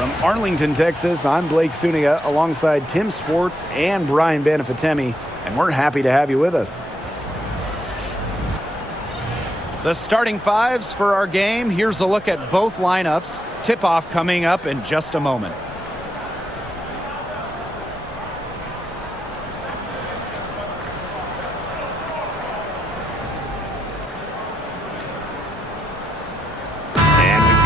From Arlington, Texas, I'm Blake Suniga alongside Tim Swartz and Brian Banafitemi, and we're happy to have you with us. The starting fives for our game. Here's a look at both lineups. Tip-off coming up in just a moment.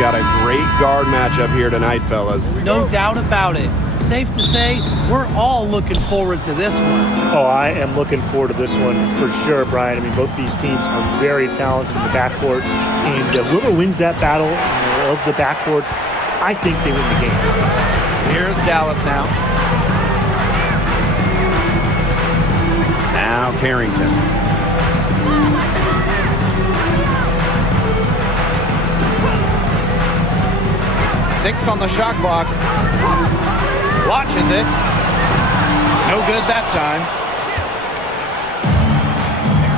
Got a great guard matchup here tonight, fellas. No doubt about it. Safe to say, we're all looking forward to this one. Oh, I am looking forward to this one for sure, Brian. I mean, both these teams are very talented in the backcourt, and whoever wins that battle of the backcourts, I think they win the game. Here's Dallas now. Now Carrington. 6 on the shot clock. Launches it. No good that time.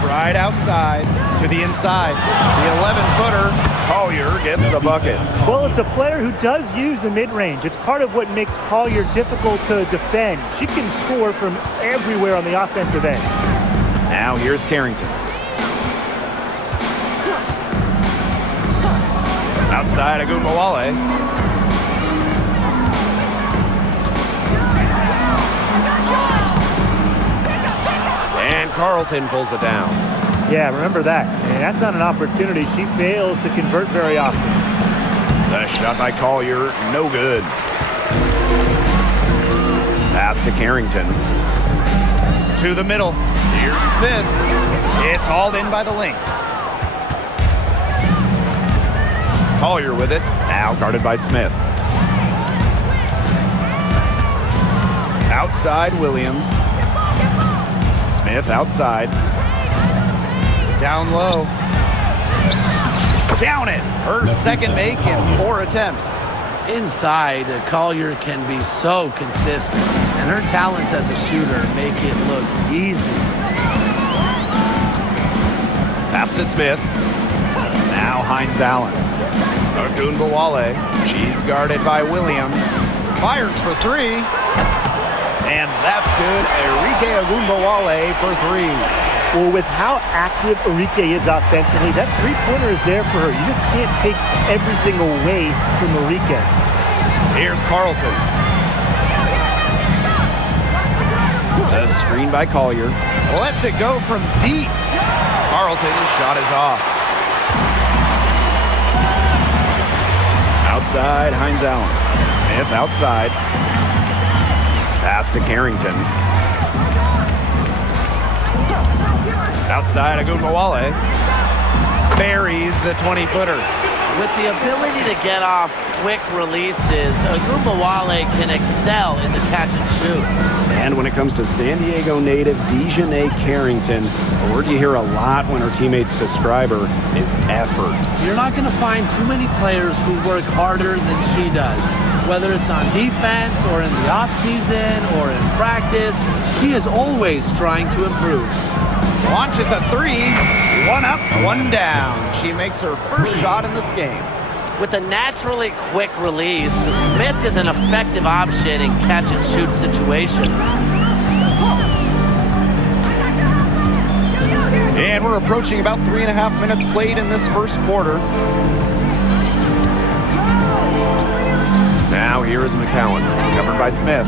Right outside to the inside. The 11-footer. Collier gets the bucket. Well, it's a player who does use the mid-range. It's part of what makes Collier difficult to defend. She can score from everywhere on the offensive end. Now here's Carrington. Outside Agunbowale. And Carlton pulls it down. Yeah, remember that. And that's not an opportunity she fails to convert very often. The shot by Collier, no good. Pass to Carrington. To the middle. Here's Smith. It's hauled in by the Lynx. Collier with it. Now guarded by Smith. Outside Williams. Smith outside. Down low. Down it. Her second make in 4 attempts. Inside, Collier can be so consistent, and her talents as a shooter make it look easy. Pass to Smith. Now Hines Allen. Agunbowale. She's guarded by Williams. Fires for 3. And that's good. Enrique Agunbowale for 3. Well, with how active Enrique is offensively, that three-pointer is there for her. You just can't take everything away from Enrique. Here's Carlton. The screen by Collier. Lets it go from deep. Carlton's shot is off. Outside, Hines Allen. Smith outside. Pass to Carrington. Outside, Agunbowale. Buries the 20-footer. With the ability to get off quick releases, Agunbowale can excel in the catch and shoot. And when it comes to San Diego native Dejanay Carrington, a word you hear a lot when her teammates describe her is effort. You're not going to find too many players who work harder than she does. Whether it's on defense or in the offseason or in practice, she is always trying to improve. Launches a 3. 1 up, 1 down. She makes her first shot in this game. With a naturally quick release, Smith is an effective option in catch-and-shoot situations. And we're approaching about 3.5 minutes played in this first quarter. Now here is McCowan, covered by Smith.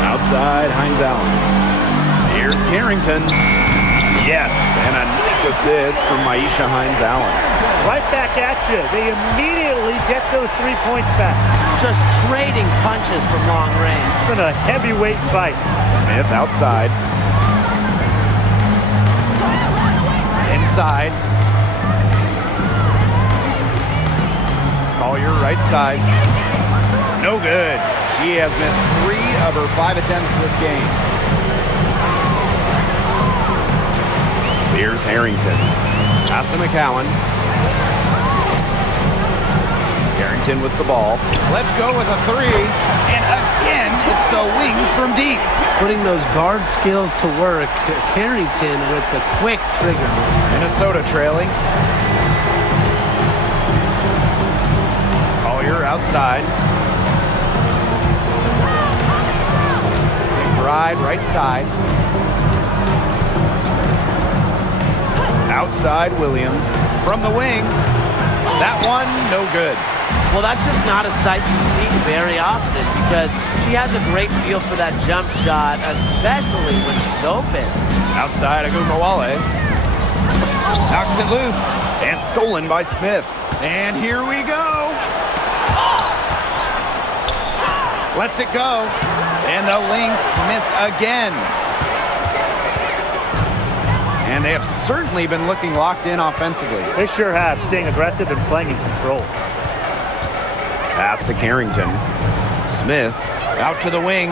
Outside, Hines Allen. Here's Carrington. Yes, and a nice assist from Maisha Hines Allen. Right back at you. They immediately get those 3 points back. Just trading punches from long range. It's been a heavyweight fight. Smith outside. Inside. Collier right side. No good. She has missed 3 of her 5 attempts this game. Here's Harrington. Pass to McCowan. Harrington with the ball. Let's go with a 3. And again, it's the wings from deep. Putting those guard skills to work, Carrington with the quick trigger. Minnesota trailing. Collier outside. McBride, right side. Outside Williams. From the wing. That one, no good. Well, that's just not a sight you see very often because she has a great feel for that jump shot, especially when she's open. Outside Agumbawale. Knocks it loose. And stolen by Smith. And here we go. Lets it go. And the Lynx miss again. And they have certainly been looking locked in offensively. They sure have, staying aggressive and playing in control. Pass to Carrington. Smith out to the wing.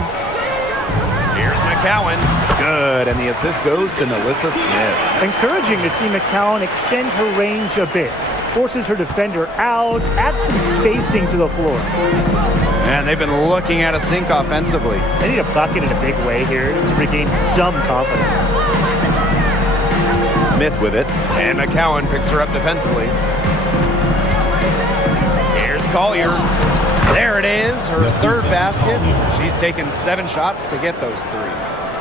Here's McCowan. Good, and the assist goes to Melissa Smith. Encouraging to see McCowan extend her range a bit. Forces her defender out, adds some spacing to the floor. And they've been looking at a sink offensively. They need a bucket in a big way here to regain some confidence. Smith with it, and McCowan picks her up defensively. Here's Collier. There it is, her third basket. She's taken 7 shots to get those 3.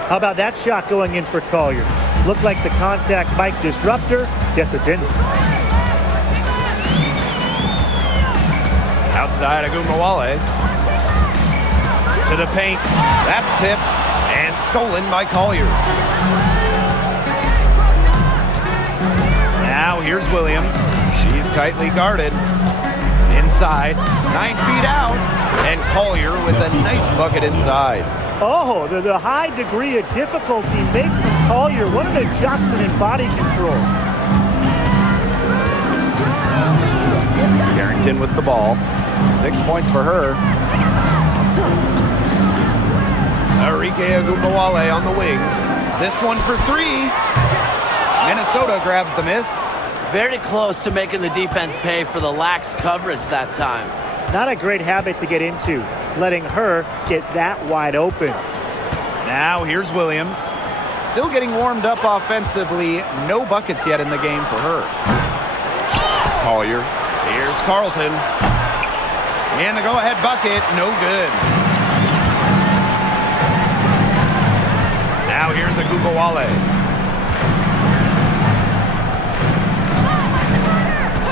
How about that shot going in for Collier? Looked like the contact might disrupt her. Guess it didn't. Outside Agumbawale. To the paint. That's tipped and stolen by Collier. Now here's Williams. She's tightly guarded. Inside, 9 feet out, and Collier with a nice bucket inside. Oh, the high degree of difficulty made from Collier. What an adjustment in body control. Carrington with the ball. 6 points for her. Arike Agumbawale on the wing. This one for 3. Minnesota grabs the miss. Very close to making the defense pay for the lax coverage that time. Not a great habit to get into, letting her get that wide open. Now here's Williams. Still getting warmed up offensively. No buckets yet in the game for her. Collier. Here's Carlton. And the go-ahead bucket, no good. Now here's Agumbawale.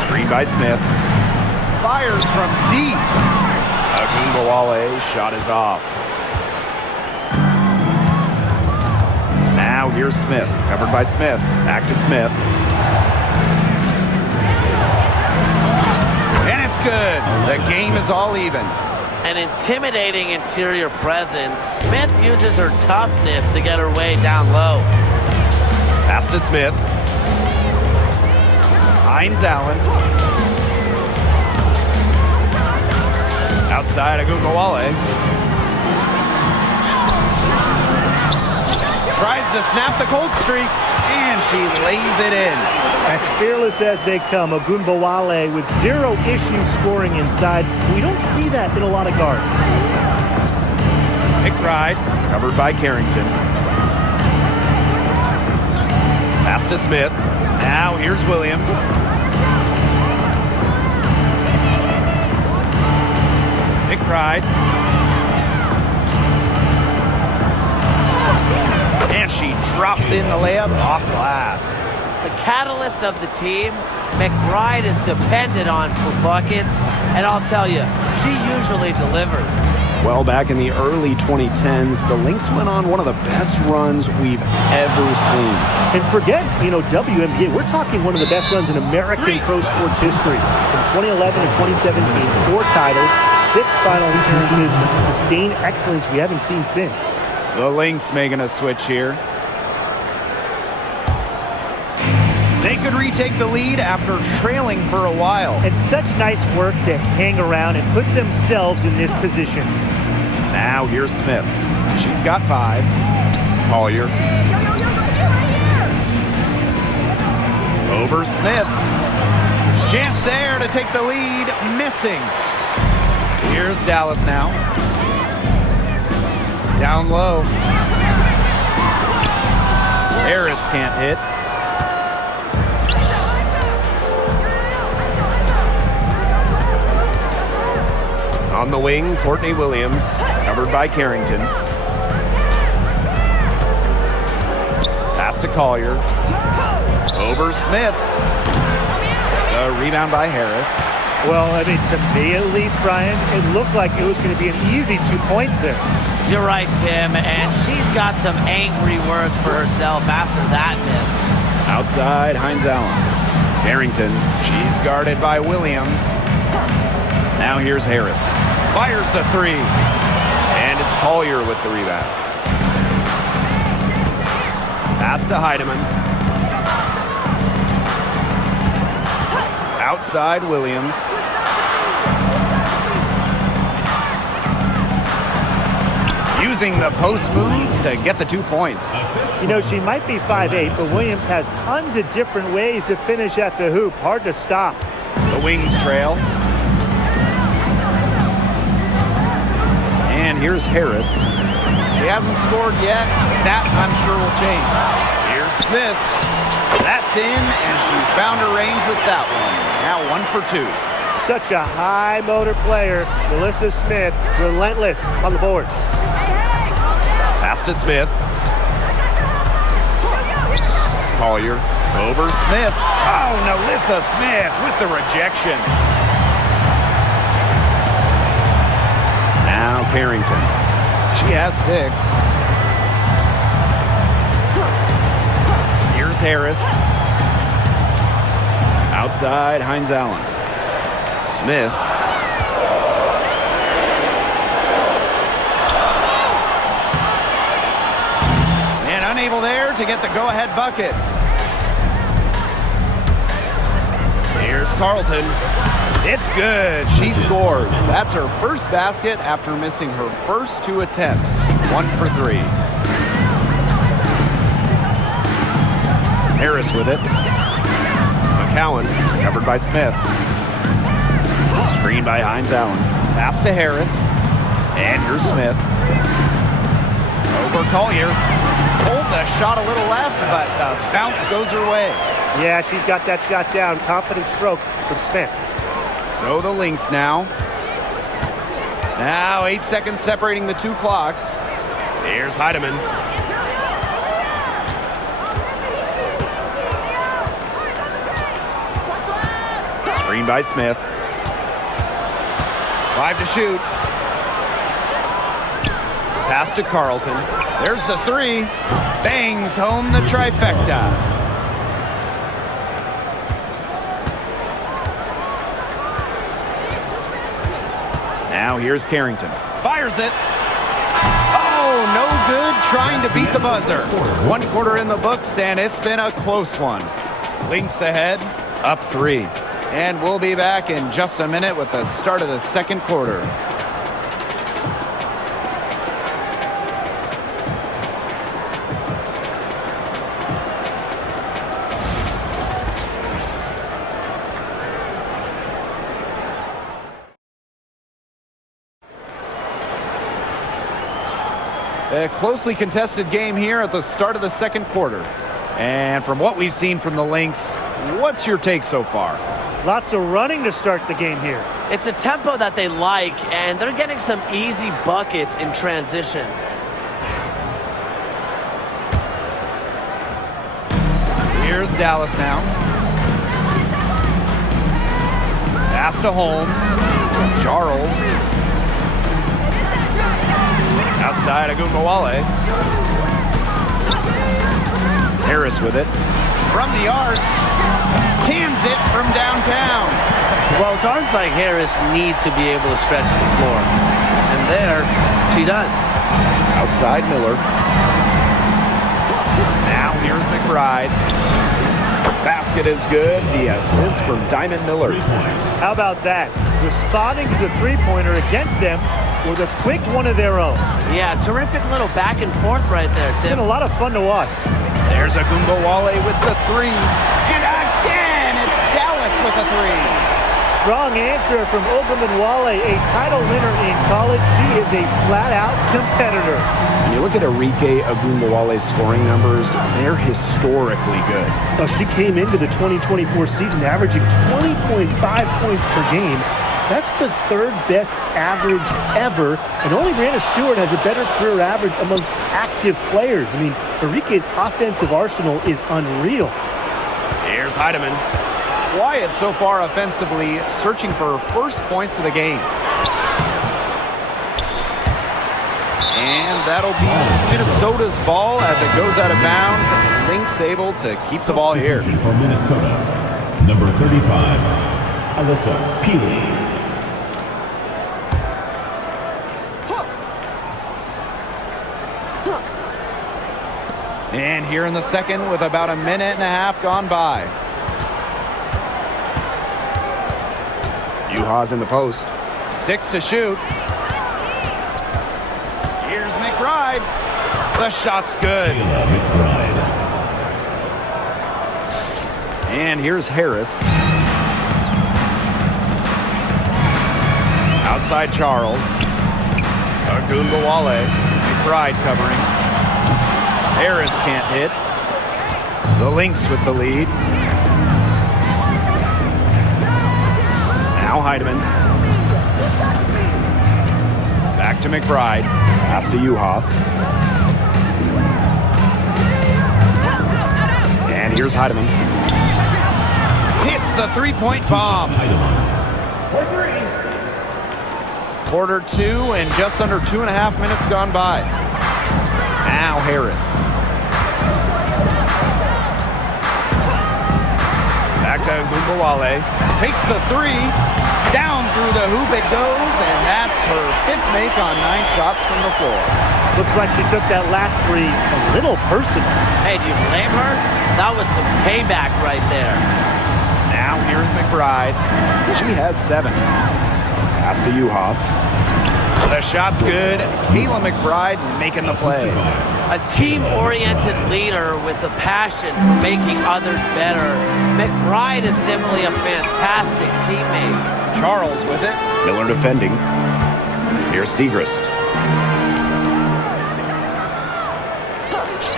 Screen by Smith. Fires from deep. Agumbawale shot is off. Now here's Smith. Covered by Smith. Back to Smith. And it's good. The game is all even. An intimidating interior presence. Smith uses her toughness to get her way down low. Pass to Smith. Hines Allen. Outside Agumbawale. Tries to snap the cold streak, and she lays it in. As fearless as they come, Agumbawale with 0 issues scoring inside. We don't see that in a lot of guards. McBride, covered by Carrington. Pass to Smith. Now here's Williams. McBride. And she drops in the layup off glass. The catalyst of the team, McBride is depended on for buckets, and I'll tell you, she usually delivers. Well, back in the early 2010s, the Lynx went on one of the best runs we've ever seen. And forget, WNBA, we're talking one of the best runs in American pro sports history. From 2011 to 2017, 4 titles, 6 final appearances, sustained excellence we haven't seen since. The Lynx making a switch here. They could retake the lead after trailing for a while. And such nice work to hang around and put themselves in this position. Now here's Smith. She's got 5. Collier. Over Smith. Chance there to take the lead. Missing. Here's Dallas now. Down low. Harris can't hit. On the wing, Courtney Williams, covered by Carrington. Pass to Collier. Over Smith. The rebound by Harris. Well, I mean, to me at least, Brian, it looked like it was going to be an easy 2 points there. You're right, Tim, and she's got some angry words for herself after that miss. Outside, Hines Allen. Carrington. She's guarded by Williams. Now here's Harris. Fires the three. And it's Collier with the rebound. Pass to Heidemann. Outside Williams. Using the post moves to get the 2 points. You know, she might be 5'8", but Williams has tons of different ways to finish at the hoop. Hard to stop. The Wings trail. And here's Harris. She hasn't scored yet. That, I'm sure, will change. Here's Smith. That's in, and she's found her range with that one. Now 1 for 2. Such a high motor player. Melissa Smith, relentless on the boards. Pass to Smith. Collier over Smith. Oh, Melissa Smith with the rejection. Now Carrington. She has 6. Here's Harris. Outside, Hines Allen. Smith. And unable there to get the go-ahead bucket. Here's Carlton. It's good. She scores. That's her first basket after missing her first 2 attempts. 1 for 3. Harris with it. McCowan covered by Smith. Screen by Hines Allen. Pass to Harris. And here's Smith. Over Collier. Pulled the shot a little left, but the bounce goes her way. Yeah, she's got that shot down. Confident stroke from Smith. So the Lynx now. Now 8 seconds separating the 2 clocks. Here's Heidemann. Screen by Smith. 5 to shoot. Pass to Carlton. There's the 3. Bangs home the trifecta. Now here's Carrington. Fires it. Oh, no good trying to beat the buzzer. 1 quarter in the books, and it's been a close one. Lynx ahead, up 3. And we'll be back in just a minute with the start of the second quarter. A closely contested game here at the start of the second quarter. And from what we've seen from the Lynx, what's your take so far? Lots of running to start the game here. It's a tempo that they like, and they're getting some easy buckets in transition. Here's Dallas now. Pass to Holmes. Charles. Outside Agumbawale. Harris with it. From the arc. Cans it from downtown. Well, guards like Harris need to be able to stretch the floor. And there, she does. Outside Miller. Now here's McBride. Basket is good. The assist from Diamond Miller. How about that? Responding to the three-pointer against them with a quick one of their own. Yeah, terrific little back and forth right there, It's Tim. been a lot of fun to watch. There's Agumbawale with the 3. And again, it's Dallas with a 3. Strong answer from Ogunbowale, a title winner in college. She is a flat-out competitor. When you look at Arike Agumbawale's scoring numbers, they're historically good. Well, she came into the 2024 season averaging 20.5 points per game. That's the third best average ever, and only Brianna Stewart has a better career average amongst active players. I mean, Enrique's offensive arsenal is unreal. Here's Heidemann. Quiet so far offensively, searching for first points of the game. And that'll be Minnesota's ball as it goes out of bounds. Lynx able to keep the ball here. For Minnesota, number 35, Alyssa Peely. And here in the second with about a minute and a half gone by. Juha's in the post. 6 to shoot. Here's McBride. The shot's good. McBride. And here's Harris. Outside Charles. Ogunbowale. McBride covering. Harris can't hit. The Lynx with the lead. Now Heidemann. Back to McBride. Pass to Juhas. And here's Heidemann. Hits the three-point bomb. Quarter 2 and just under 2.5 minutes gone by. Now Harris. Back to Ogunbowale. Takes the 3. Down through the hoop it goes, and that's her 5th make on 9 shots from the floor. Looks like she took that last 3 a little personal. Hey, do you blame her? That was some payback right there. Now here's McBride. She has 7. Pass to Juhas. The shot's good. Kayla McBride making the play. A team-oriented leader with a passion for making others better. McBride is simply a fantastic teammate. Charles with it. Miller defending. Here's Segrist.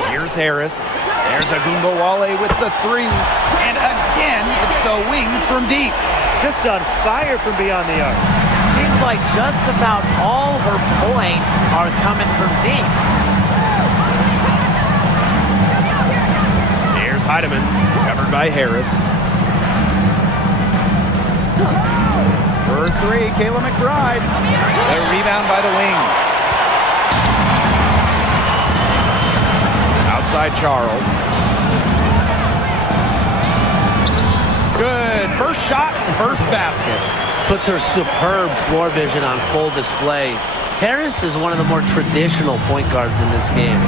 Here's Harris. There's Ogunbowale with the 3. And again, it's the wings from deep. Just on fire from beyond the arc. Seems like just about all her points are coming from deep. Here's Heidemann, covered by Harris. For 3, Kayla McBride. The rebound by the wings. Outside Charles. Good. First shot, first basket. Puts her superb floor vision on full display. Harris is one of the more traditional point guards in this game.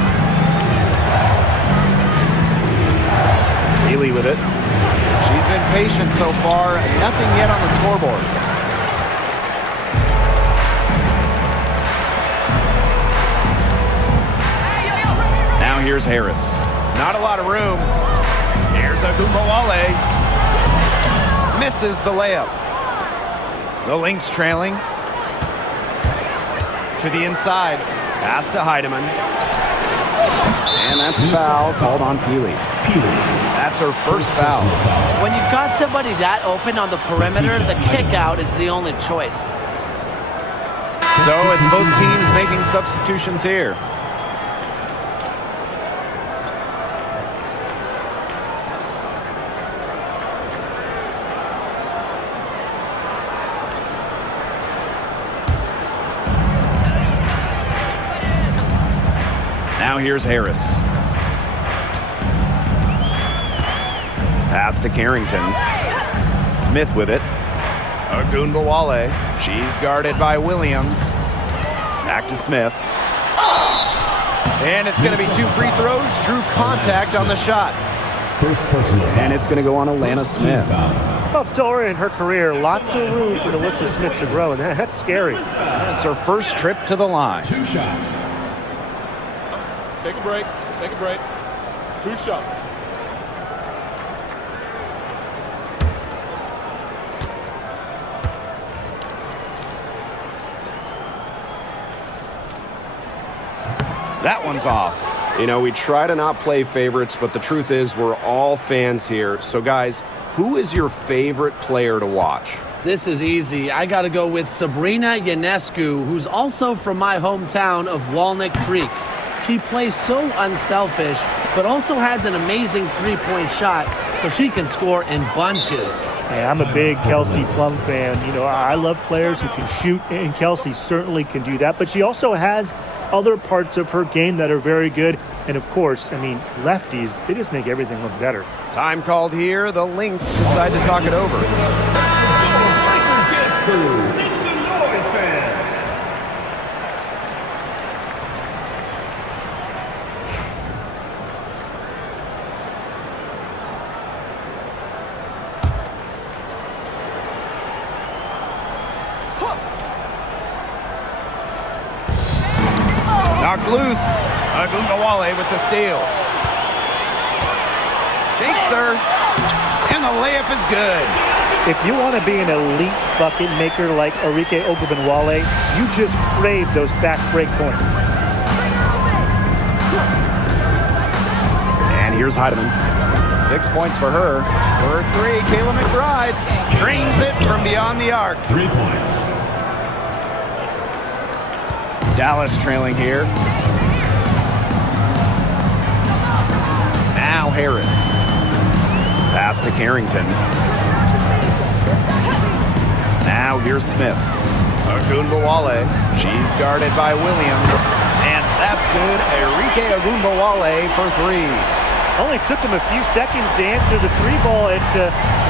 Healy with it. She's been patient so far, nothing yet on the scoreboard. Now here's Harris. Not a lot of room. Here's Ogunbowale. Misses the layup. The Lynx trailing. To the inside. Pass to Heidemann. And that's a foul called on Peely. That's her first foul. When you've got somebody that open on the perimeter, the kick out is the only choice. So it's both teams making substitutions here. Now here's Harris. Pass to Carrington. Smith with it. Ogunbowale. She's guarded by Williams. Back to Smith. And it's going to be 2 free throws. Drew contact on the shot. First personal. And it's going to go on Alana Smith. Well, it's still early in her career. Lots of room for Alyssa Smith to grow, and that's scary. It's her first trip to the line. 2 shots. Take a break. Take a break. 2 shots. That one's off. You know, we try to not play favorites, but the truth is we're all fans here. So, guys, who is your favorite player to watch? This is easy. I got to go with Sabrina Ionescu, who's also from my hometown of Walnut Creek. She plays so unselfish, but also has an amazing three-point shot, so she can score in bunches. Hey, I'm a big Kelsey Plum fan. You know, I love players who can shoot, and Kelsey certainly can do that. But she also has other parts of her game that are very good. And, of course, I mean, lefties, they just make everything look better. Time called here. The Lynx decide to talk it over. Knocked loose. Agumbawale with the steal. Shakes her. And the layup is good. If you want to be an elite bucket maker like Arike Ogunbowale, you just crave those fast break points. And here's Heidemann. 6 points for her. For three, Kayla McBride drains it from beyond the arc. 3 points. Dallas trailing here. Now Harris. Pass to Carrington. Now here's Smith. Agumbawale. She's guarded by Williams. And that's good. Arike Agumbawale for three. Only took them a few seconds to answer the three ball at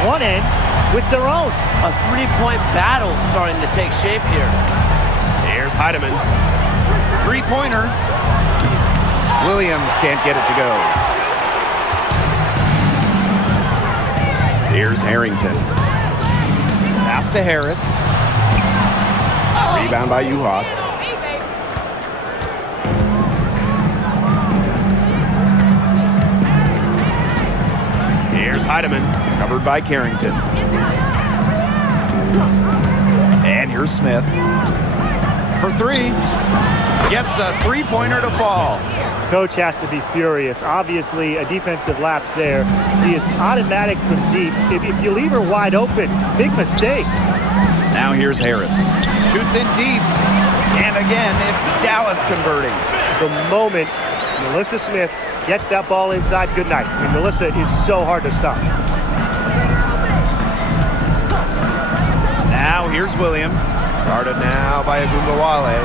one end with their own. A three-point battle starting to take shape here. Here's Heidemann. Three-pointer. Williams can't get it to go. Here's Harrington. Pass to Harris. Rebound by Uhas. Here's Heidemann. Covered by Carrington. And here's Smith. For three. Gets a three-pointer to fall. Coach has to be furious. Obviously, a defensive lapse there. He is automatic from deep. If you leave her wide open, big mistake. Now here's Harris. Shoots in deep. And again, it's Dallas converting. The moment Melissa Smith gets that ball inside, good night. I mean, Melissa is so hard to stop. Now here's Williams. Guarded now by Agumbawale.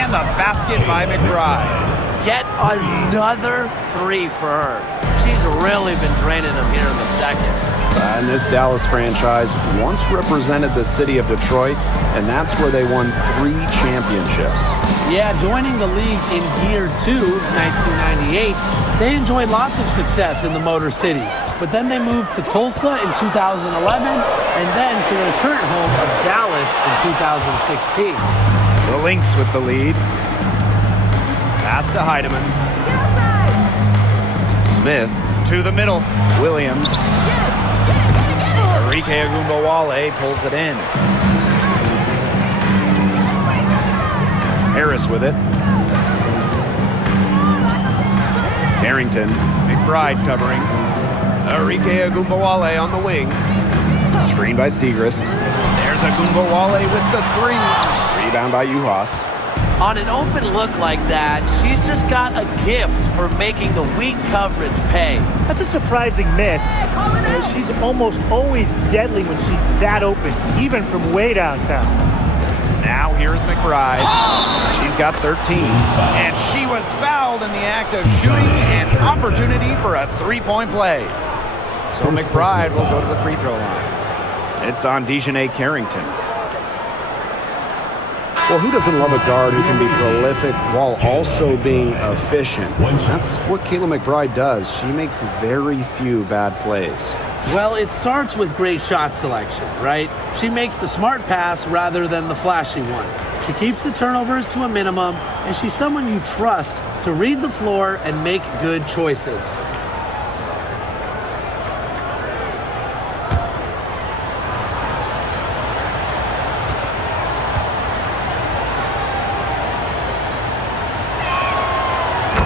And the basket by McBride. Yet another three for her. She's really been draining them here in the second. And this Dallas franchise once represented the city of Detroit, and that's where they won 3 championships. Yeah, joining the league in year 2, 1998, they enjoyed lots of success in the Motor City. But then they moved to Tulsa in 2011, and then to their current home of Dallas in 2016. The Lynx with the lead. Pass to Heidemann. Smith to the middle. Williams. Arike Agumbawale pulls it in. Harris with it. Carrington. McBride covering. Arike Agumbawale on the wing. Screen by Segrist. There's Agumbawale with the three. Rebound by Uhas. On an open look like that, she's just got a gift for making the weak coverage pay. That's a surprising miss. She's almost always deadly when she's that open, even from way downtown. Now here's McBride. She's got 13. And she was fouled in the act of shooting an opportunity for a three-point play. So McBride will go to the free throw line. It's on Dejanay Carrington. Well, who doesn't love a guard who can be prolific while also being efficient? That's what Kayla McBride does. She makes very few bad plays. Well, it starts with great shot selection, right? She makes the smart pass rather than the flashy one. She keeps the turnovers to a minimum, and she's someone you trust to read the floor and make good choices.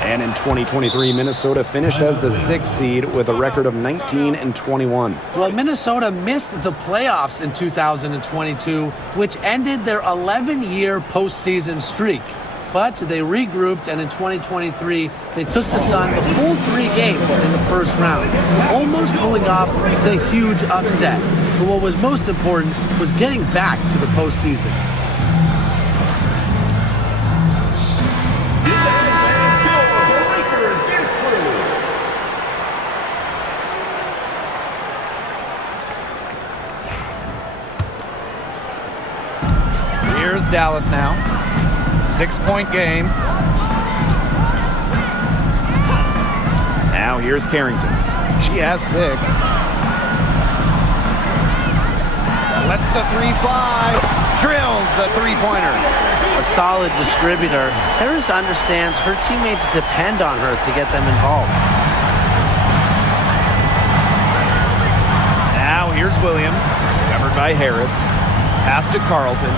And in 2023, Minnesota finished as the 6th seed with a record of 19-21. Well, Minnesota missed the playoffs in 2022, which ended their 11-year postseason streak. But they regrouped, and in 2023, they took the Sun the full 3 games in the first round, almost pulling off the huge upset. But what was most important was getting back to the postseason. Here's Dallas now. 6-point game. Now here's Carrington. She has 6. Lets the 3 fly. Drills the 3-pointer. A solid distributor. Harris understands her teammates depend on her to get them involved. Now here's Williams. Covered by Harris. Pass to Carlton.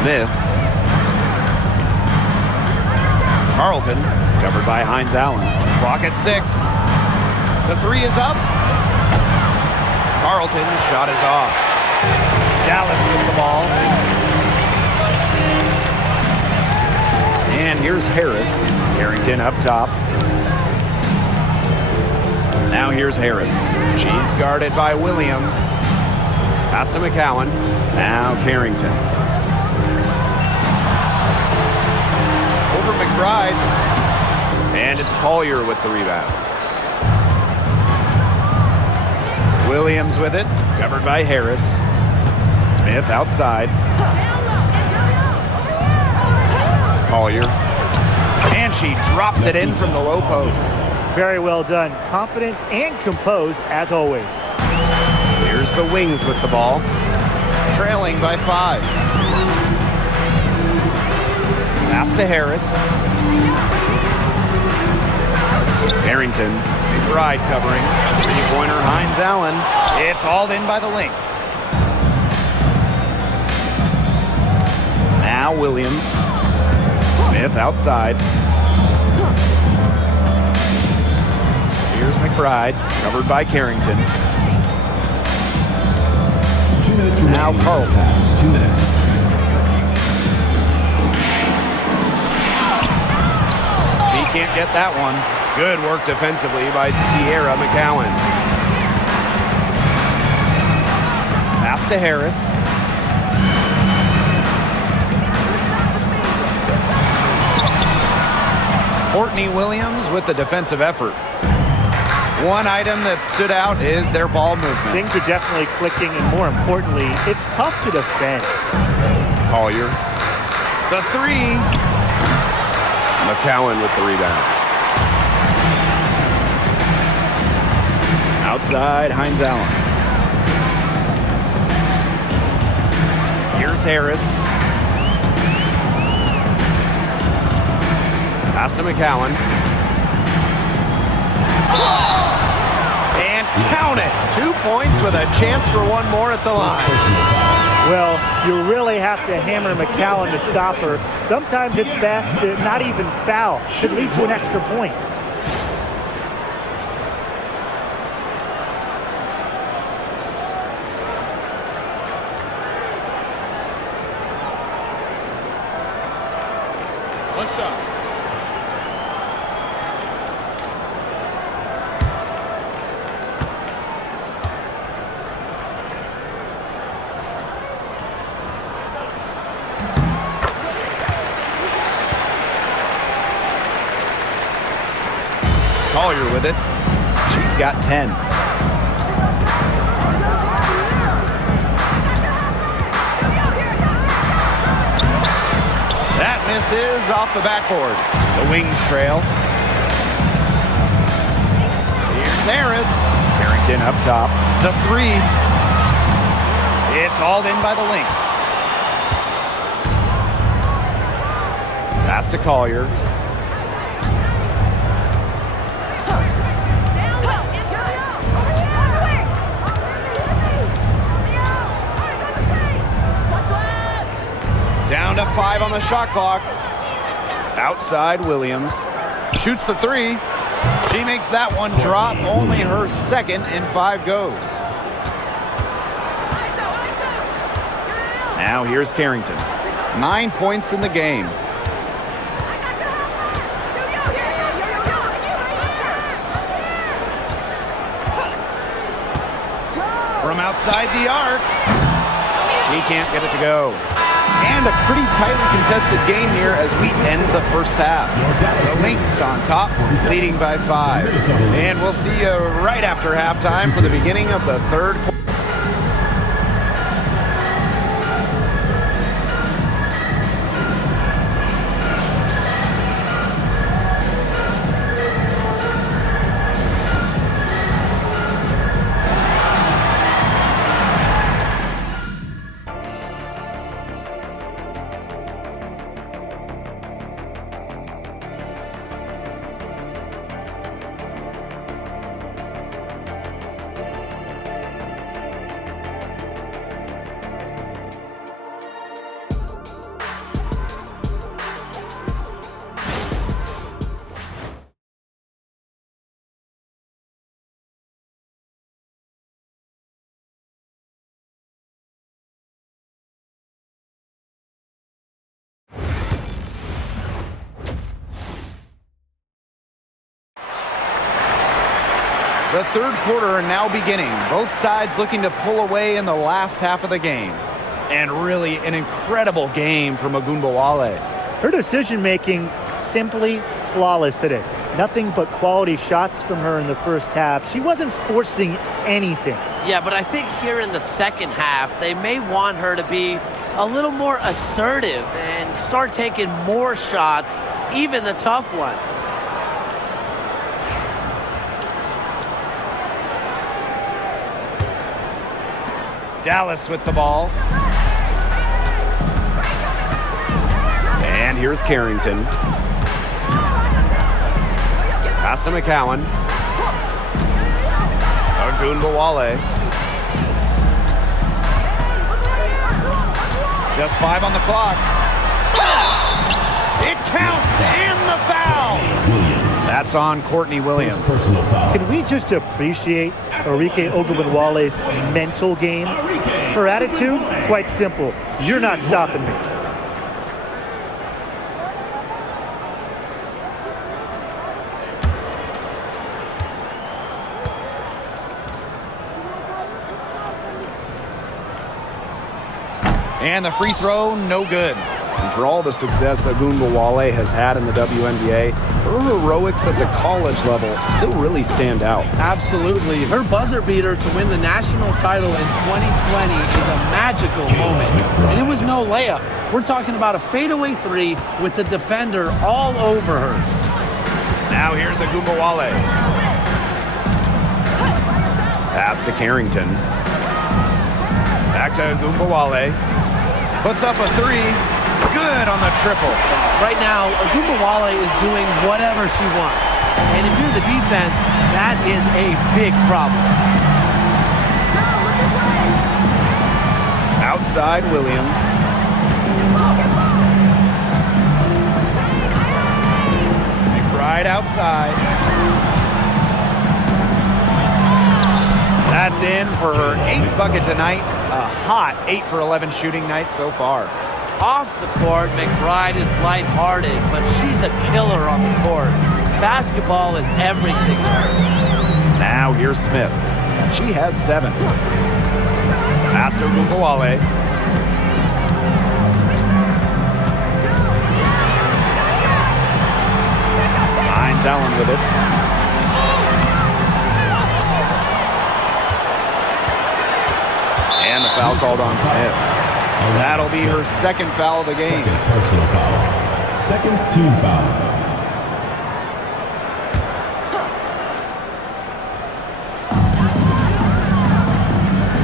Smith. Carlton, covered by Hines Allen. Clock at 6. The 3 is up. Carlton, shot is off. Dallas with the ball. And here's Harris. Carrington up top. Now here's Harris. She's guarded by Williams. Pass to McCowan. Now Carrington. Over McBride. And it's Collier with the rebound. Williams with it. Covered by Harris. Smith outside. Collier. And she drops it in from the low post. Very well done. Confident and composed as always. Here's the Wings with the ball. Trailing by 5. Pass to Harris. Harrington. McBride covering. 3-pointer Hines Allen. It's hauled in by the Lynx. Now Williams. Smith outside. Here's McBride. Covered by Carrington. 2 minutes Now remaining. Carlton. 2 minutes. She can't get that one. Good work defensively by Sierra McCowan. Pass to Harris. Courtney Williams with the defensive effort. One item that stood out is their ball movement. Things are definitely clicking, and more importantly, it's tough to defend. Collier. The 3. McCowan with the rebound. Outside, Hines Allen. Here's Harris. Pass to McCowan. And count it. 2 points with a chance for one more at the line. Well, you really have to hammer McCowan to stop her. Sometimes it's best to not even foul. Should lead to an extra point. One shot. Collier with it. She's got 10. That misses off the backboard. The Wings trail. Here's Harris. Carrington up top. The 3. It's hauled in by the Lynx. Pass to Collier. Down to 5 on the shot clock. Outside Williams. Shoots the three. She makes that one drop. Only her second in 5 goes. Now here's Carrington. 9 points in the game. From outside the arc. She can't get it to go. And a pretty tightly contested game here as we end the first half. The Lynx on top, leading by 5. And we'll see you right after halftime for the beginning of the third quarter. The third quarter now beginning. Both sides looking to pull away in the last half of the game. And really an incredible game from Ogunbowale. Her decision-making simply flawless today. Nothing but quality shots from her in the first half. She wasn't forcing anything. Yeah, but I think here in the second half, they may want her to be a little more assertive and start taking more shots, even the tough ones. Dallas with the ball. And here's Carrington. Pass to McCowan. Ogunbowale. Just 5 on the clock. It counts and the foul. Williams. That's on Courtney Williams. Personal foul. Can we just appreciate Arike Ogunbowale's mental game? Her attitude, quite simple. You're not stopping me. And the free throw, no good. And for all the success Ogunbowale has had in the WNBA, her heroics at the college level still really stand out. Absolutely. Her buzzer beater to win the national title in 2020 is a magical moment. And it was no layup. We're talking about a fadeaway 3 with the defender all over her. Now here's Ogunbowale. Pass to Carrington. Back to Ogunbowale. Puts up a 3. Good on the triple. Right now, Ogunbowale is doing whatever she wants. And if you're the defense, that is a big problem. Outside Williams. McBride outside. That's in for her 8th bucket tonight. A hot 8 for 11 shooting night so far. Off the court, McBride is lighthearted, but she's a killer on the court. Basketball is everything to her. Now here's Smith. She has 7. Pass to Ogunbowale. Hines Allen with it. And the foul called on Smith. That'll be her 2nd foul of the game. Second personal foul. Second team foul.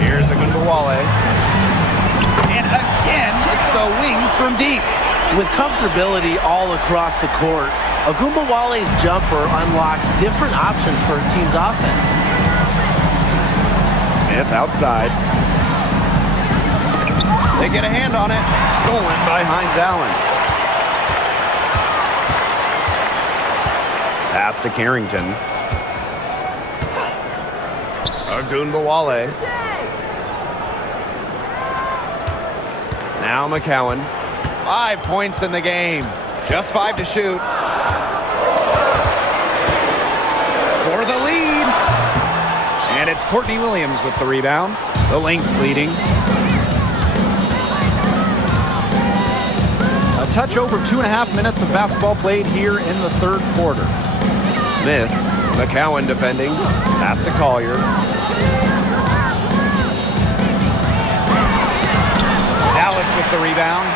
Here's Ogunbowale. And again, it's the wings from deep. With comfortability all across the court, Ogunbowale's jumper unlocks different options for her team's offense. Smith outside. They get a hand on it. Stolen by Hines Allen. Pass to Carrington. Ogunbowale. Now McCowan. 5 points in the game. Just 5 to shoot. For the lead. And it's Courtney Williams with the rebound. The Lynx leading. A touch over 2.5 minutes of basketball played here in the third quarter. Smith. McCowan defending. Pass to Collier. Dallas with the rebound.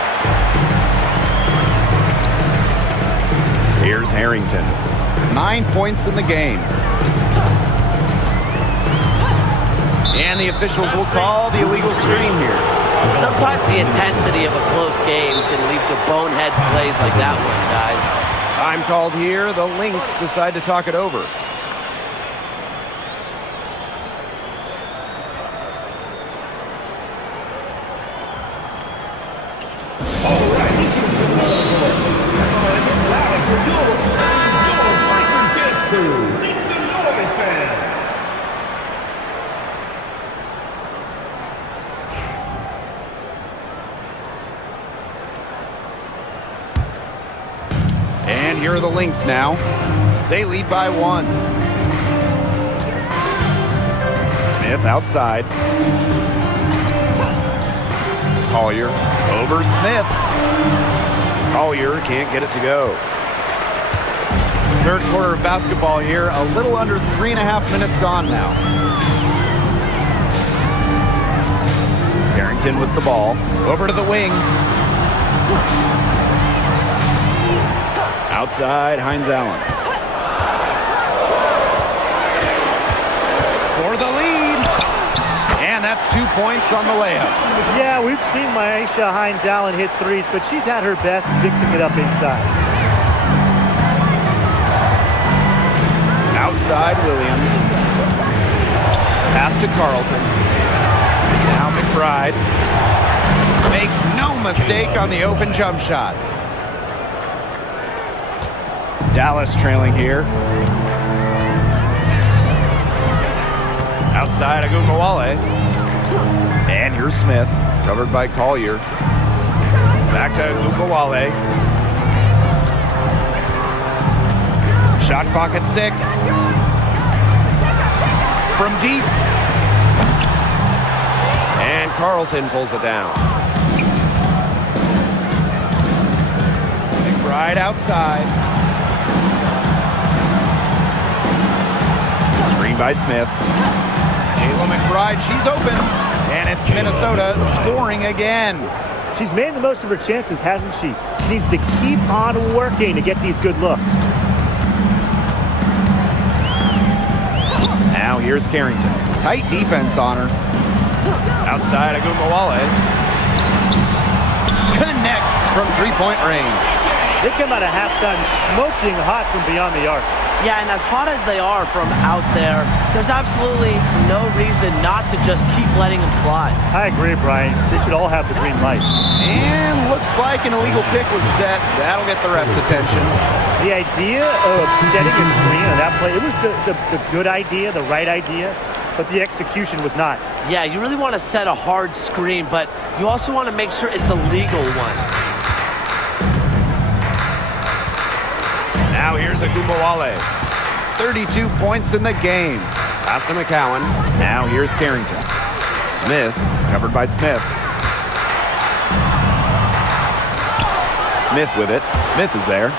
Here's Harrington. 9 points in the game. And the officials will call the illegal screen here. Sometimes the intensity of a close game can lead to bonehead plays like that one, guys. Time called here. The Lynx decide to talk it over. And here are the Lynx now. They lead by 1. Smith outside. Collier over Smith. Collier can't get it to go. Third quarter of basketball here. A little under 3.5 minutes gone now. Carrington with the ball. Over to the wing. Outside, Hines Allen. For the lead. And that's 2 points on the layup. Yeah, we've seen Myisha Hines Allen hit threes, but she's had her best mixing it up inside. Outside, Williams. Pass to Carlton. Now McBride. Makes no mistake on the open jump shot. Dallas trailing here. Outside, Ogunbowale. And here's Smith, covered by Collier. Back to Ogunbowale. Shot clock at 6. From deep. And Carlton pulls it down. McBride outside. Screen by Smith. Kayla McBride, she's open. And it's Minnesota scoring again. She's made the most of her chances, hasn't she? She needs to keep on working to get these good looks. Now here's Carrington. Tight defense on her. Outside, Ogunbowale. Connects from three-point range. They come out of halftime smoking hot from beyond the arc. Yeah, and as hot as they are from out there, there's absolutely no reason not to just keep letting them fly. I agree, Brian. They should all have the green light. And looks like an illegal pick was set. That'll get the ref's attention. The idea of setting a screen on that play, it was the good idea, the right idea, but the execution was not. Yeah, you really want to set a hard screen, but you also want to make sure it's a legal one. Now here's Ogunbowale. 32 points in the game. Pass to McCowan. Now here's Carrington. Smith, covered by Smith. Smith with it. Smith is there.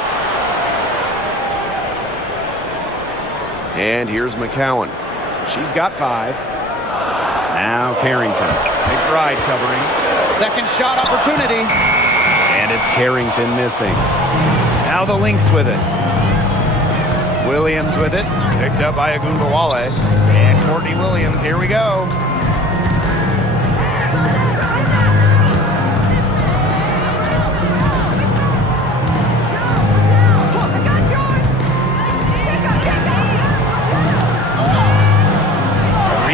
And here's McCowan. She's got 5. Now Carrington. McBride covering. Second shot opportunity. And it's Carrington missing. Now the Lynx with it. Williams with it. Picked up by Ogunbowale. And Courtney Williams, here we go.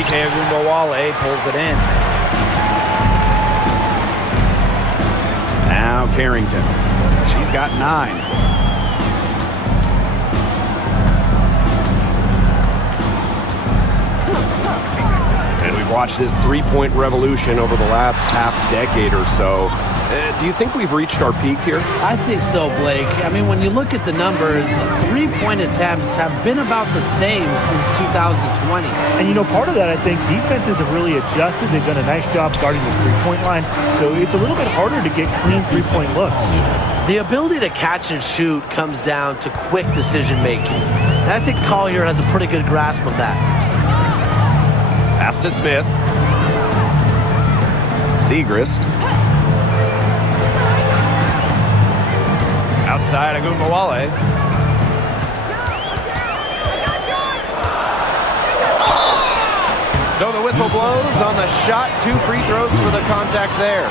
Ogunbowale pulls it in. Now Carrington. She's got 9. watched this three-point revolution over the last half-decade or so. Do you think we've reached our peak here? I think so, Blake. I mean, when you look at the numbers, three-point attempts have been about the same since 2020. And, part of that, I think, defenses have really adjusted. They've done a nice job guarding the three-point line. So it's a little bit harder to get clean three-point looks. The ability to catch and shoot comes down to quick decision-making. And I think Collier has a pretty good grasp of that. Pass to Smith. Segrist. Outside Agumbawale. So the whistle blows on the shot. 2 free throws for the contact there.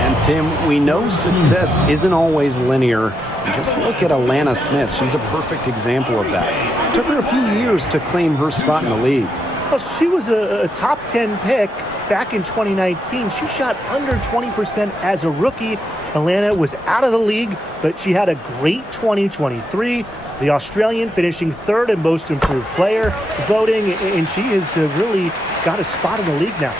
And Tim, we know success isn't always linear. Just look at Alana Smith. She's a perfect example of that. It took her a few years to claim her spot in the league. Well, she was a top 10 pick back in 2019. She shot under 20% as a rookie. Alana was out of the league, but she had a great 2023. The Australian finishing third in most improved player voting, and she has really got a spot in the league now.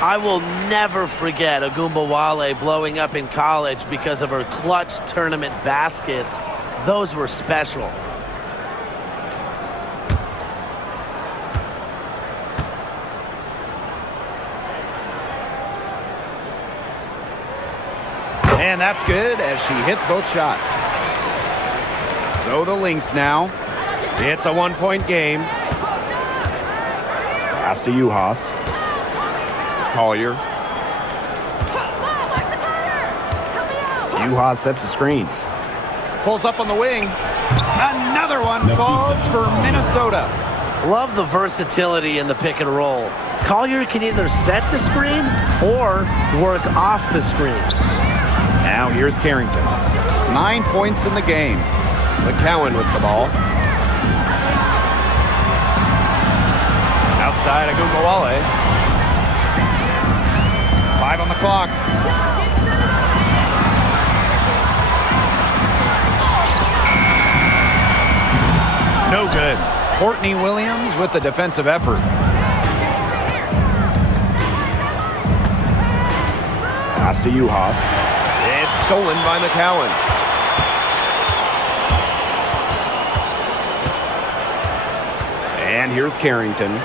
I will never forget Agumbawale blowing up in college because of her clutch tournament baskets. Those were special. And that's good as she hits both shots. So the Lynx now. It's a 1-point game. Pass to Uhas. Collier. Uhas sets a screen. Pulls up on the wing. Another one falls for Minnesota. Love the versatility in the pick and roll. Collier can either set the screen or work off the screen. Now here's Carrington. 9 points in the game. McCowan with the ball. Outside Agumbawale. 5 on the clock. No good. Courtney Williams with the defensive effort. Pass to Uhas. It's stolen by McCowan. And here's Carrington.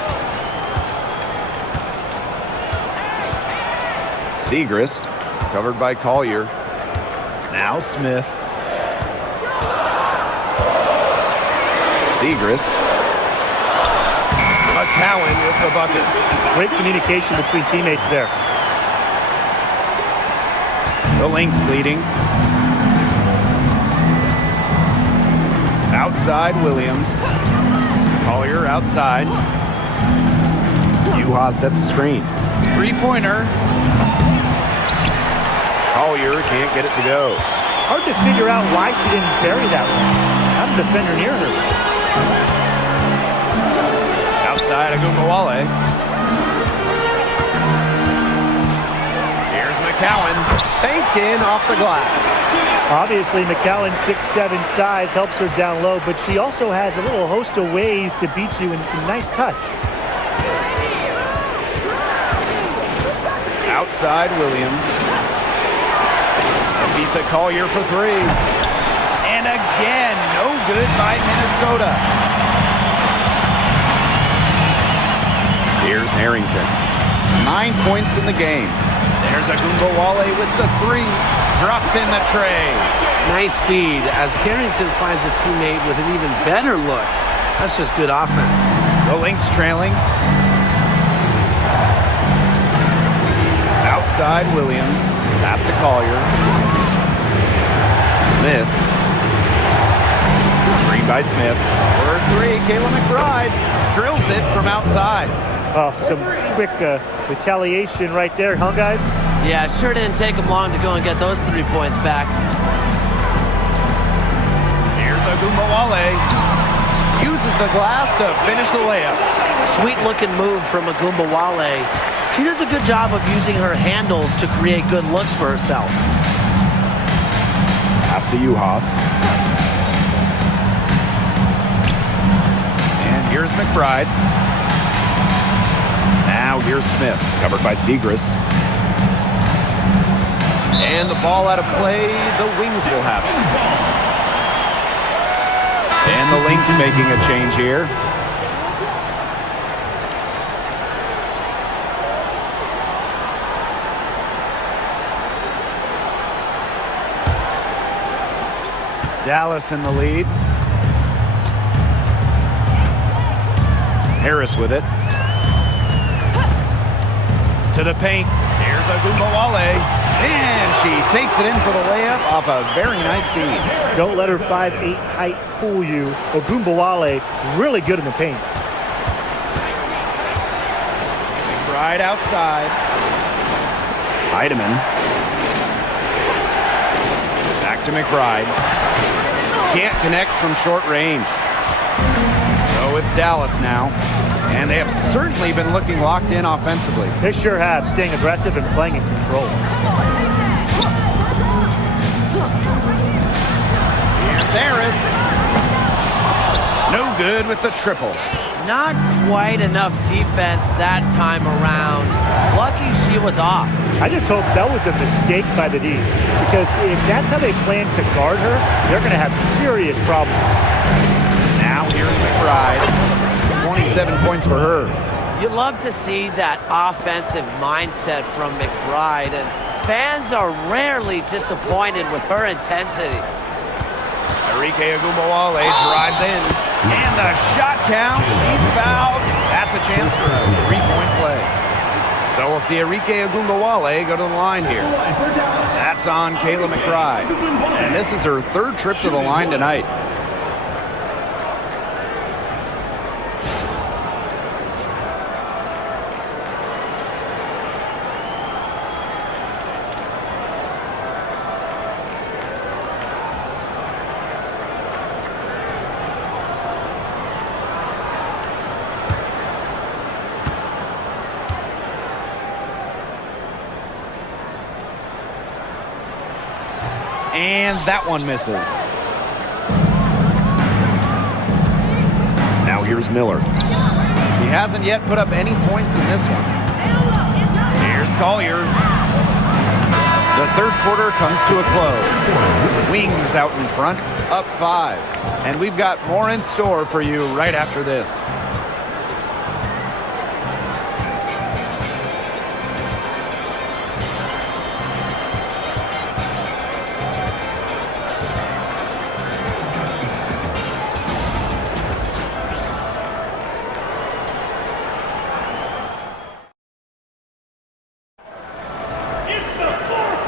Segrist, covered by Collier. Now Smith. Segrist. McCowan with the bucket. Great communication between teammates there. The Lynx leading. Outside Williams. Collier outside. Uhas sets the screen. 3-pointer. Collier can't get it to go. Hard to figure out why she didn't bury that one. Not a defender near her. Outside Agumbawale. Here's McCowan. Banked in off the glass. Obviously, McCowan's 6'7" size helps her down low, but she also has a little host of ways to beat you in some nice touch. Outside Williams. Visa Collier for 3. And again, no good by Minnesota. Here's Harrington. 9 points in the game. There's Agumbawale with the 3. Drops in the tray. Nice feed as Carrington finds a teammate with an even better look. That's just good offense. The Lynx trailing. Outside Williams. Pass to Collier. Smith. Screen by Smith. For 3, Kayla McBride drills it from outside. Oh, some quick retaliation right there, huh, guys? Yeah, it sure didn't take them long to go and get those 3 points back. Here's Agumbawale. Uses the glass to finish the layup. Sweet-looking move from Agumbawale. She does a good job of using her handles to create good looks for herself. Pass to Uhas. And here's McBride. Now here's Smith, covered by Segrist. And the ball out of play. The Wings will have it. And the Lynx making a change here. Dallas in the lead. Harris with it. To the paint. Here's Ogunbowale. And she takes it in for the layup off a very nice feed. Don't let her 5'8" height fool you. Ogunbowale, really good in the paint. Right outside. Heidemann. Back to McBride. Can't connect from short range. So it's Dallas now. And they have certainly been looking locked in offensively. They sure have, staying aggressive and playing in control. Here's Harris. No good with the triple. Not quite enough defense that time around. Lucky she was off. I just hope that was a mistake by the D, because if that's how they plan to guard her, they're going to have serious problems. Now here's McBride. 27 points for her. You love to see that offensive mindset from McBride, and fans are rarely disappointed with her intensity. Enrique Ogunbowale drives in. And the shot count. He's fouled. That's a chance for a three-point play. So we'll see Enrique Ogunbowale go to the line here. That's on Kayla McBride. And this is her third trip to the line tonight. And that one misses. Now here's Miller. He hasn't yet put up any points in this one. Here's Collier. The third quarter comes to a close. Wings out in front, up 5. And we've got more in store for you right after this.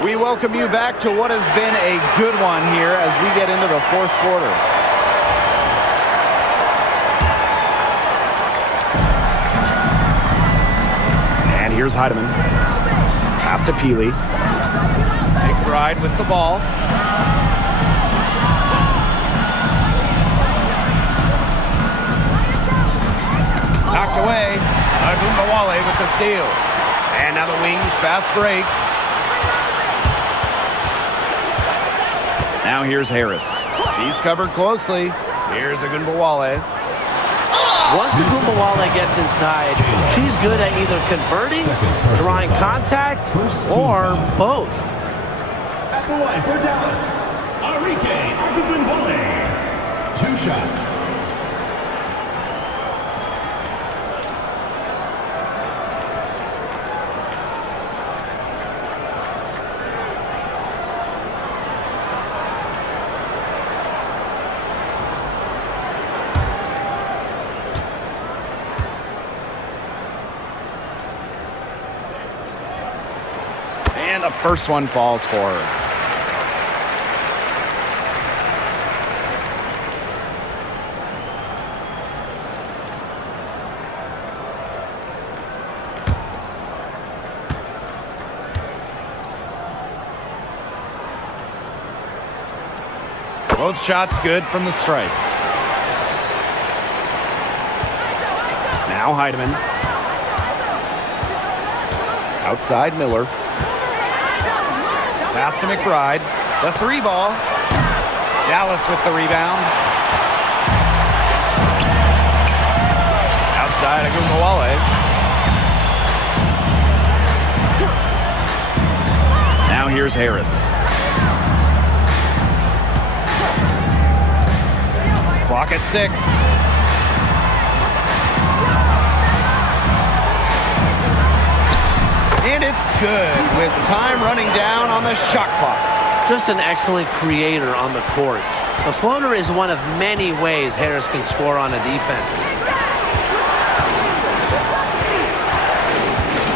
We welcome you back to what has been a good one here as we get into the fourth quarter. And here's Heidemann. Pass to Peely. McBride with the ball. Knocked away. Ogunbowale with the steal. And now the Wings fast break. Now here's Harris. She's covered closely. Here's Ogunbowale. Once Ogunbowale gets inside, she's good at either converting, drawing contact, or both. At the line for Dallas, Enrique Ogunbowale. 2 shots. And the first one falls for her. Both shots good from the stripe. Now Heidemann. Outside Miller. Pass to McBride. The 3 ball. Dallas with the rebound. Outside Ogunbowale. Now here's Harris. Clock at 6. And it's good with time running down on the shot clock. Just an excellent creator on the court. The floater is one of many ways Harris can score on a defense.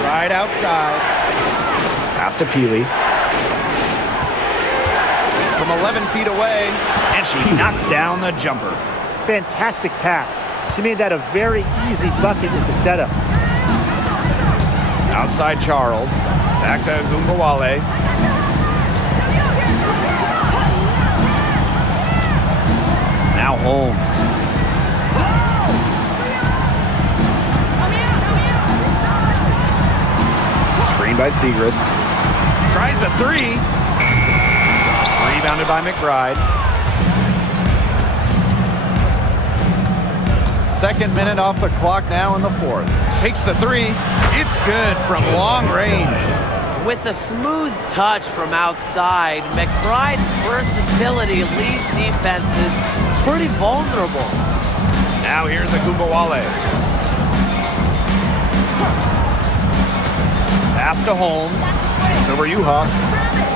Right outside. Pass to Peely. From 11 feet away, and she knocks down the jumper. Fantastic pass. She made that a very easy bucket with the setup. Outside Charles. Back to Gumbawale. Now Holmes. Screen by Segrist. Tries a 3. Rebounded by McBride. Second minute off the clock now in the 4th. Takes the 3. It's good from long range. With a smooth touch from outside, McBride's versatility leaves defenses pretty vulnerable. Now here's Gumbawale. Pass to Holmes. It's over Uhas.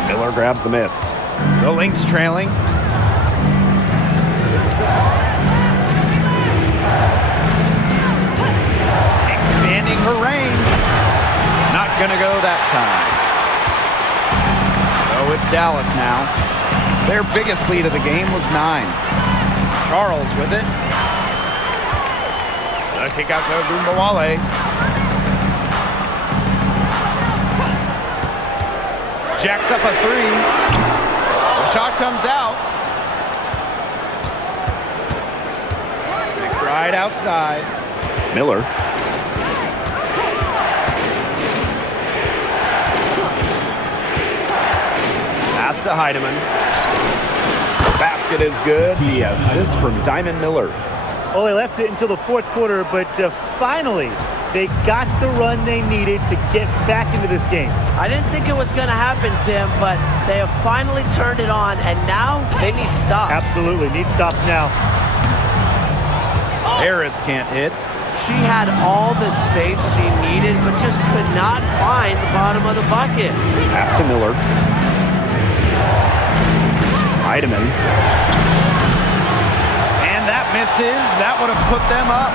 Miller grabs the miss. The Lynx trailing. Expanding her range. Not gonna go that time. So it's Dallas now. Their biggest lead of the game was 9. Charles with it. The kick out to Gumbawale. Jacks up a 3. The shot comes out. Right outside. Miller. Pass to Heidemann. Basket is good. The assist from Diamond Miller. Oh, they left it until the 4th quarter, but finally, they got the run they needed to get back into this game. I didn't think it was going to happen, Tim, but they have finally turned it on, and now they need stops. Absolutely, need stops now. Harris can't hit. She had all the space she needed, but just could not find the bottom of the bucket. Pass to Miller. Heidemann. And that misses. That would have put them up.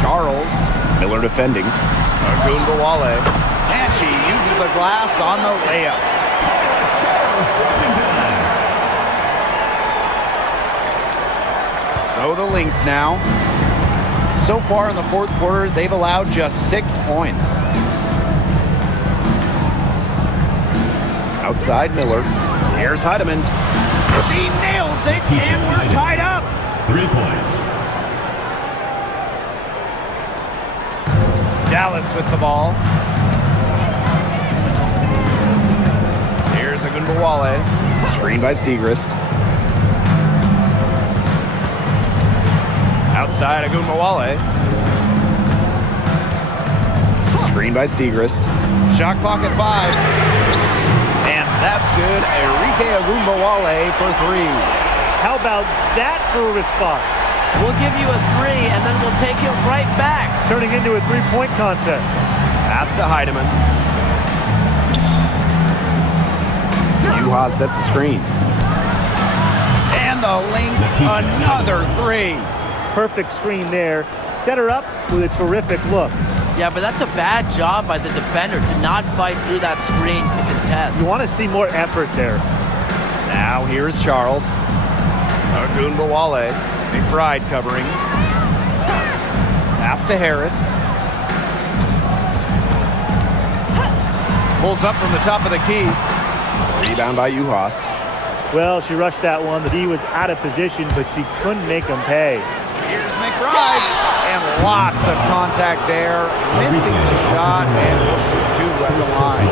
Charles. Miller defending. Gumbawale. And she uses the glass on the layup. So the Lynx now. So far in the 4th quarter, they've allowed just 6 points. Outside Miller. Here's Heidemann. She nails it, and we're tied up. 3 points. Dallas with the ball. Here's Gumbawale. Screen by Segrist. Outside Gumbawale. Screen by Segrist. Shot clock at 5. And that's good. Enrique Gumbawale for 3. How about that for a response? We'll give you a 3, and then we'll take it right back. Turning into a 3-point contest. Pass to Heidemann. Uhas sets a screen. And the Lynx, another 3. Perfect screen there. Set her up with a terrific look. Yeah, but that's a bad job by the defender to not fight through that screen to contest. You want to see more effort there. Now here's Charles. Gumbawale. McBride covering. Pass to Harris. Pulls up from the top of the key. Rebound by Uhas. Well, she rushed that one. The D was out of position, but she couldn't make them pay. Here's McBride. And lots of contact there. Missing the shot and will shoot 2 at the line.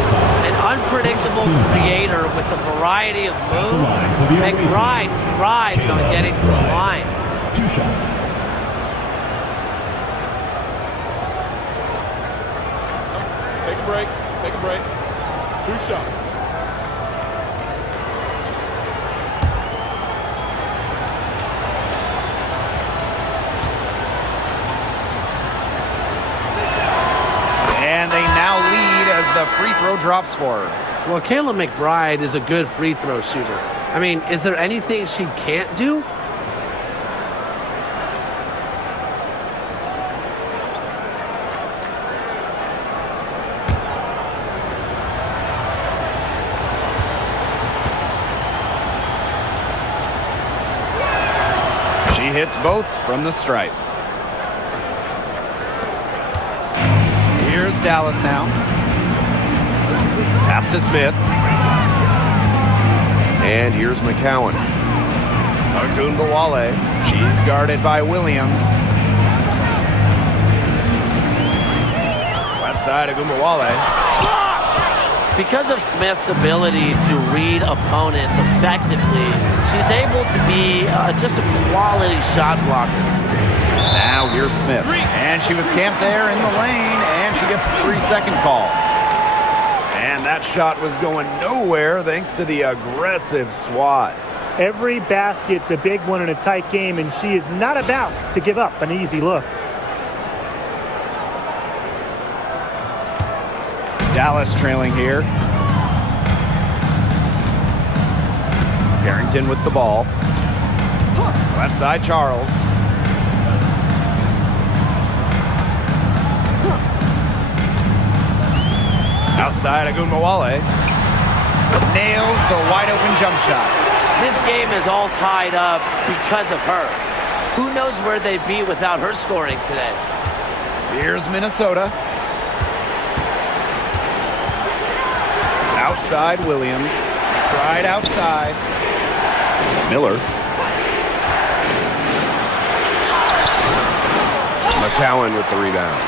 An unpredictable creator with a variety of moves. McBride thrives on getting to the line. 2 shots. Take a break. Take a break. 2 shots. And they now lead as the free throw drops for her. Well, Kayla McBride is a good free throw shooter. I mean, is there anything she can't do? She hits both from the stripe. Here's Dallas now. Pass to Smith. And here's McCowan. Ogunbowale. She's guarded by Williams. Left side, Ogunbowale. Because of Smith's ability to read opponents effectively, she's able to be just a quality shot blocker. Now here's Smith. And she was camped there in the lane, and she gets a 3-second call. And that shot was going nowhere thanks to the aggressive swat. Every basket's a big one in a tight game, and she is not about to give up an easy look. Dallas trailing here. Carrington with the ball. Left side, Charles. Outside, Ogunbowale. Nails the wide-open jump shot. This game is all tied up because of her. Who knows where they'd be without her scoring today? Here's Minnesota. Outside, Williams. Right outside. Miller. McCowan with the rebound.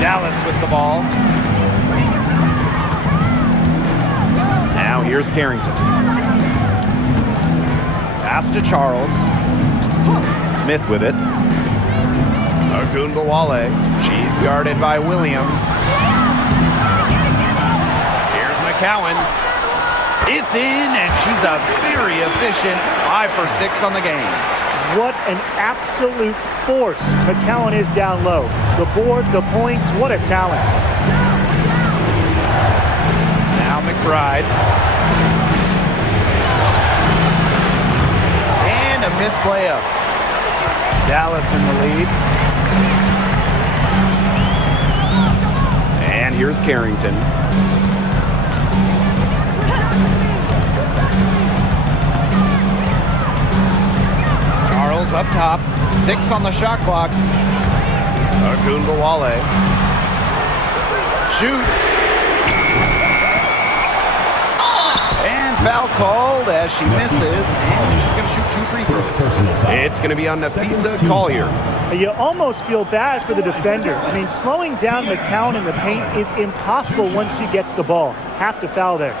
Dallas with the ball. Now here's Carrington. Pass to Charles. Smith with it. Ogunbowale. She's guarded by Williams. Here's McCowan. It's in, and she's a very efficient 5 for 6 on the game. What an absolute force McCowan is down low. The board, the points, what a talent. Now McBride. And a missed layup. Dallas in the lead. And here's Carrington. Charles up top. 6 on the shot clock. Ogunbowale. Shoots. And foul called as she misses. And she's going to shoot 2 free throws. It's going to be on Nafisa Collier. You almost feel bad for the defender. I mean, slowing down McCowan in the paint is impossible once she gets the ball. Have to foul there.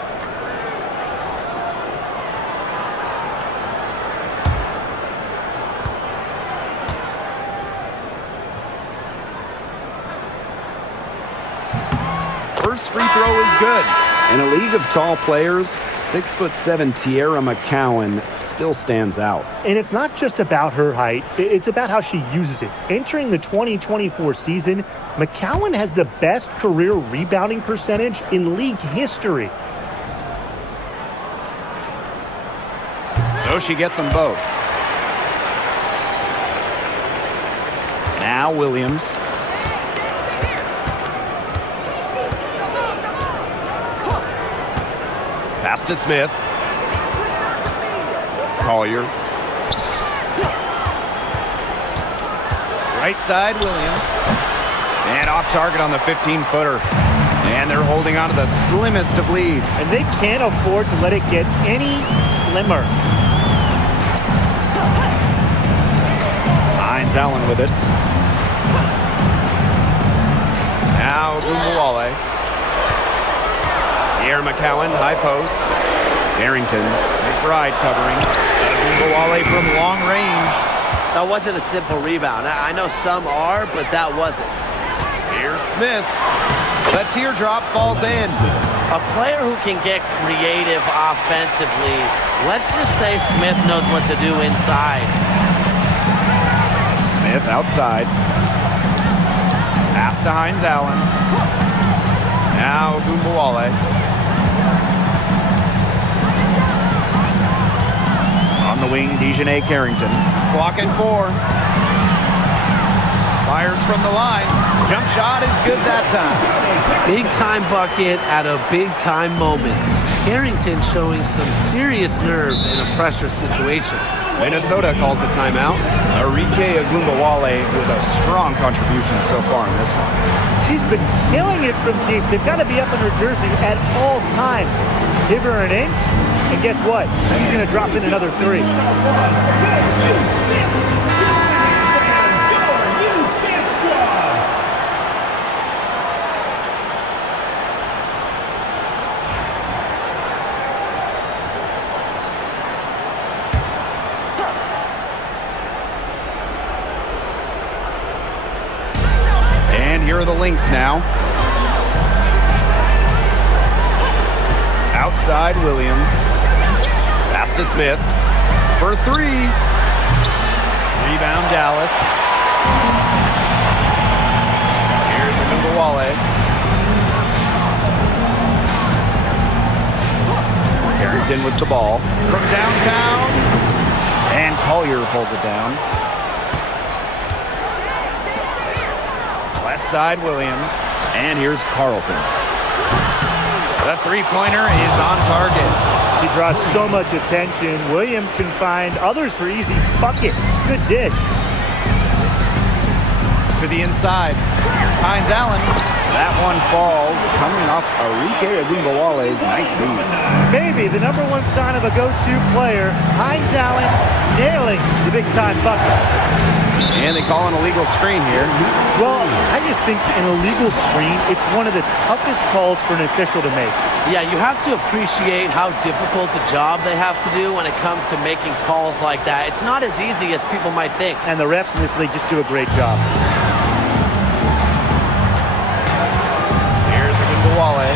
First free throw is good. In a league of tall players, 6'7" Tierra McCowan still stands out. And it's not just about her height, it's about how she uses it. Entering the 2024 season, McCowan has the best career rebounding percentage in league history. So she gets them both. Now Williams. Pass to Smith. Collier. Right side, Williams. And off target on the 15-footer. And they're holding on to the slimmest of leads. And they can't afford to let it get any slimmer. Hines Allen with it. Now Ogunbowale. Pierre McCowan, high post. Harrington, McBride covering. Ogunbowale from long range. That wasn't a simple rebound. I know some are, but that wasn't. Here's Smith. The teardrop falls in. A player who can get creative offensively. Let's just say Smith knows what to do inside. Smith outside. Pass to Hines Allen. Now Ogunbowale. On the wing, Dejanay Carrington. Clock at 4. Fires from the line. Jump shot is good that time. Big time bucket at a big time moment. Carrington showing some serious nerve in a pressure situation. Minnesota calls a timeout. Arike Ogunbowale with a strong contribution so far in this one. She's been killing it from deep. They've got to be up in her jersey at all times. Give her an inch, and guess what? She's going to drop in another 3. Here are the Lynx now. Outside Williams. Pass to Smith. For 3. Rebound Dallas. Here's Ogunbowale. Carrington with the ball. From downtown. And Collier pulls it down. Left side, Williams. And here's Carlton. The three-pointer is on target. She draws so much attention. Williams can find others for easy buckets. Good dish. To the inside. Here's Hines Allen. That one falls, coming off Arike Ogunbowale's nice feed. Maybe the number 1 sign of a go-to player, Hines Allen nailing the big-time bucket. And they call an illegal screen here. Well, I just think an illegal screen, it's one of the toughest calls for an official to make. Yeah, you have to appreciate how difficult a job they have to do when it comes to making calls like that. It's not as easy as people might think. And the refs in this league just do a great job. Here's Ogunbowale.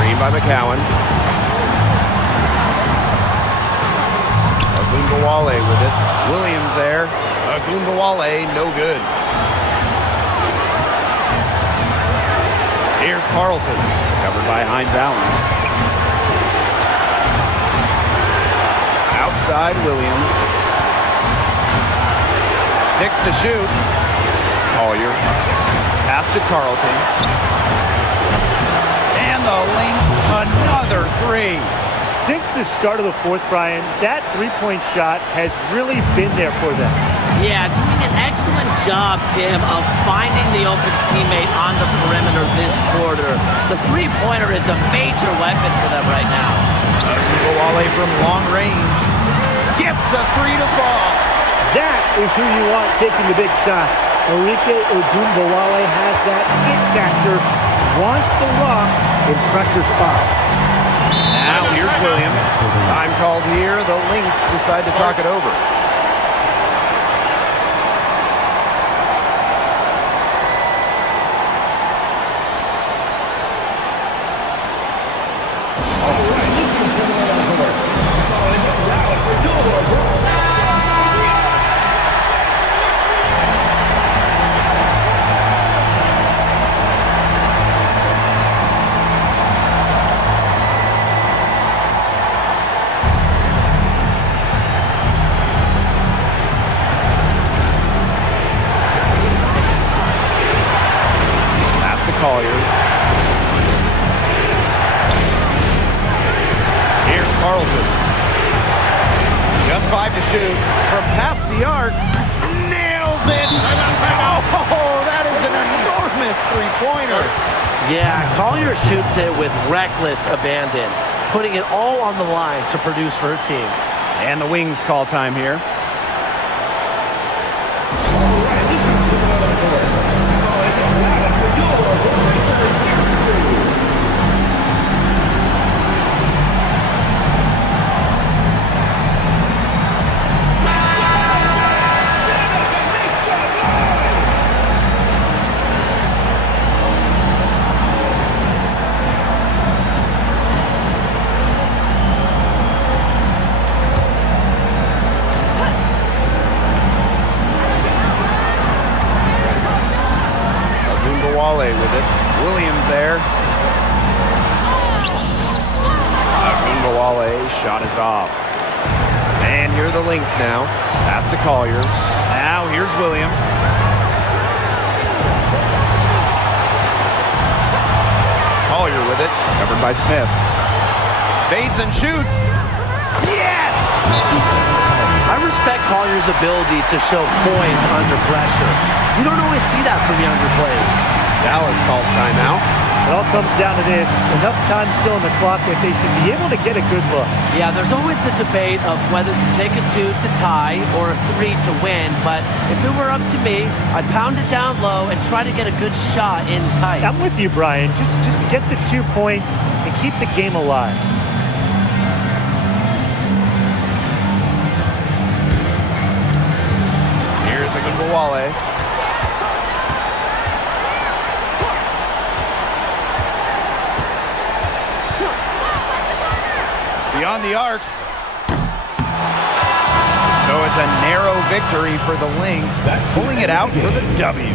Screen by McCowan. Ogunbowale with it. Williams there. Ogunbowale, no good. Here's Carlton. Covered by Hines Allen. Outside Williams. 6 to shoot. Collier. Pass to Carlton. And the Lynx, another 3. Since the start of the 4th, Brian, that three-point shot has really been there for them. Yeah, doing an excellent job, Tim, of finding the open teammate on the perimeter this quarter. The three-pointer is a major weapon for them right now. Ogunbowale from long range. Gets the 3 to fall. That is who you want taking the big shots. Arike Ogunbowale has that it factor, wants the rock in pressure spots. Now here's Williams. Time called here. The Lynx decide to talk it over. Collier. Here's Carlton. Just 5 to shoot. From past the arc. Nails it. Oh, that is an enormous three-pointer. Yeah, Collier shoots it with reckless abandon, putting it all on the line to produce for her team. And the Wings call time here. Shot is off. And here are the Lynx now. Pass to Collier. Now here's Williams. Collier with it. Covered by Smith. Fades and shoots. Yes! I respect Collier's ability to show poise under pressure. You don't always see that from younger players. Dallas calls timeout. It all comes down to this. Enough time still on the clock that they should be able to get a good look. Yeah, there's always the debate of whether to take a 2 to tie or a 3 to win, but if it were up to me, I'd pound it down low and try to get a good shot in tight. I'm with you, Brian. Just get the 2 points and keep the game alive. Here's Ogunbowale. Beyond the arc. So it's a narrow victory for the Lynx, pulling it out for the W.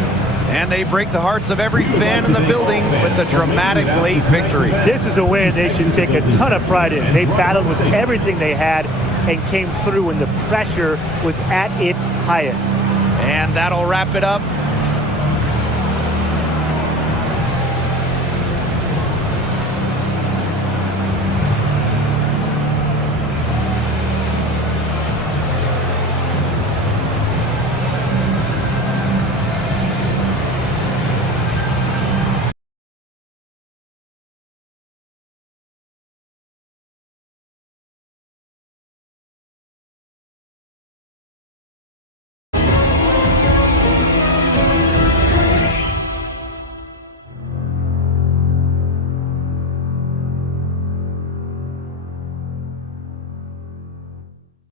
And they break the hearts of every fan in the building with a dramatic late victory. This is a win they should take a ton of pride in. They battled with everything they had and came through when the pressure was at its highest. And that'll wrap it up